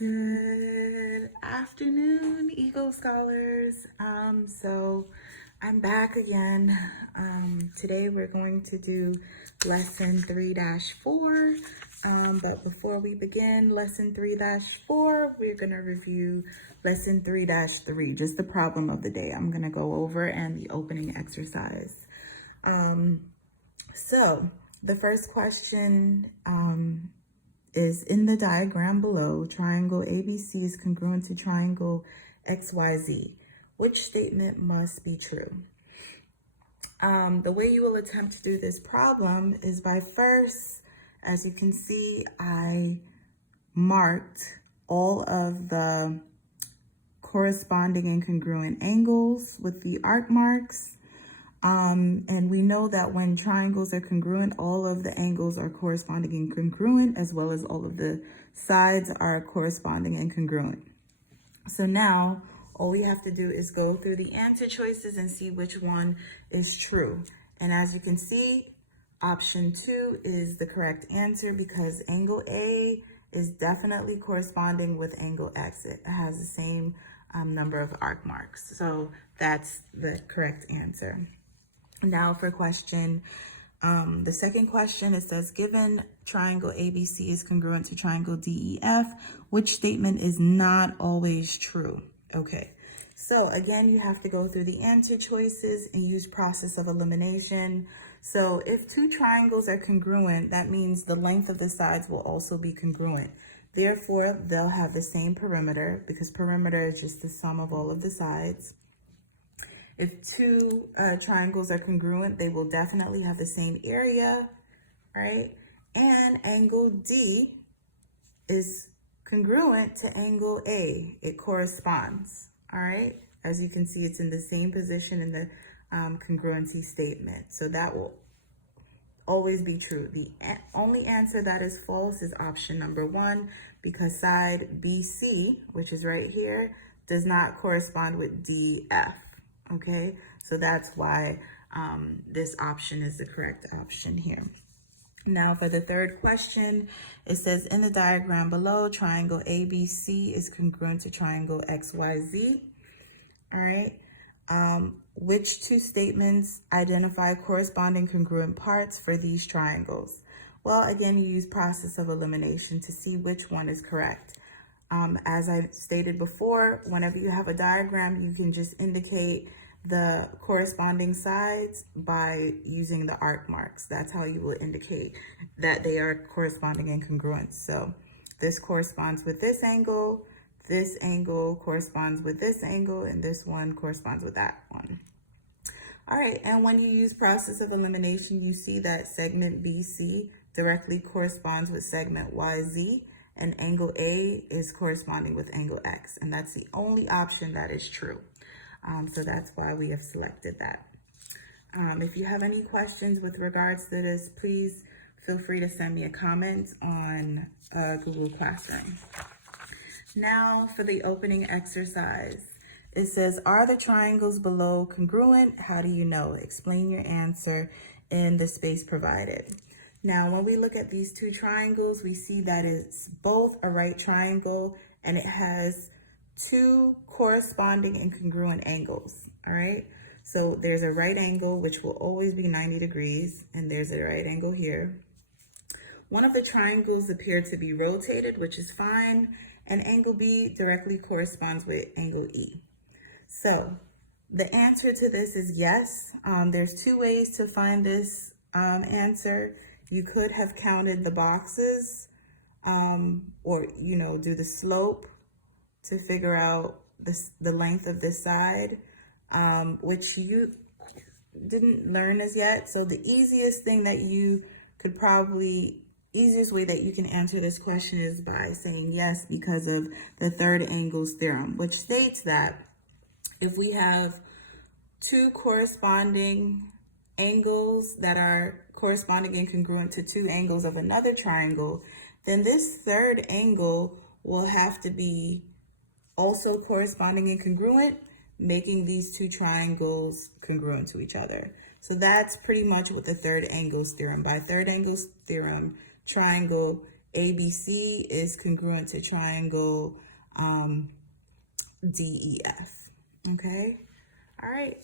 Good afternoon, Eagle Scholars. So I'm back again. Today we're going to do lesson 3-4. But before we begin lesson 3-4, we're going to review lesson 3-3, just the problem of the day. I'm going to go over and the opening exercise. So the first question, is in the diagram below, triangle ABC is congruent to triangle XYZ. Which statement must be true? The way you will attempt to do this problem is by first, as you can see, I marked all of the corresponding and congruent angles with the arc marks. And we know that when triangles are congruent, all of the angles are corresponding and congruent, as well as all of the sides are corresponding and congruent. So now all we have to do is go through the answer choices and see which one is true. And as you can see, option 2 is the correct answer because angle A is definitely corresponding with angle X. It has the same number of arc marks. So that's the correct answer. Now for question, the second question, it says, given triangle ABC is congruent to triangle DEF, which statement is not always true? Okay, so again, you have to go through the answer choices and use process of elimination. So if two triangles are congruent, that means the length of the sides will also be congruent. Therefore, they'll have the same perimeter because perimeter is just the sum of all of the sides. If two triangles are congruent, they will definitely have the same area, right? And angle D is congruent to angle A. It corresponds, all right? As you can see, it's in the same position in the congruency statement. So that will always be true. The only answer that is false is option number 1 because side BC, which is right here, does not correspond with DF. Okay, so that's why this option is the correct option here. Now for the third question, it says in the diagram below, triangle ABC is congruent to triangle XYZ. All right, which two statements identify corresponding congruent parts for these triangles? Well, again, you use process of elimination to see which one is correct. As I stated before, whenever you have a diagram, you can just indicate the corresponding sides by using the arc marks. That's how you will indicate that they are corresponding and congruent. So this corresponds with this angle corresponds with this angle, and this one corresponds with that one. All right, and when you use process of elimination, you see that segment BC directly corresponds with segment YZ, and angle A is corresponding with angle X, and that's the only option that is true. So that's why we have selected that. If you have any questions with regards to this, please feel free to send me a comment on Google Classroom. Now for the opening exercise. It says, are the triangles below congruent? How do you know? Explain your answer in the space provided. Now, when we look at these two triangles, we see that it's both a right triangle and it has two corresponding and congruent angles, all right? So there's a right angle, which will always be 90 degrees, and there's a right angle here. One of the triangles appear to be rotated, which is fine, and angle B directly corresponds with angle E. So the answer to this is yes. There's two ways to find this answer. You could have counted the boxes or, do the slope to figure out the length of this side, which you didn't learn as yet. So the easiest way that you can answer this question is by saying yes because of the third angles theorem, which states that if we have two corresponding angles that are corresponding and congruent to two angles of another triangle, then this third angle will have to be also corresponding and congruent, making these two triangles congruent to each other. So that's pretty much what the third angles theorem. By third angles theorem, triangle ABC is congruent to triangle DEF. Okay? All right.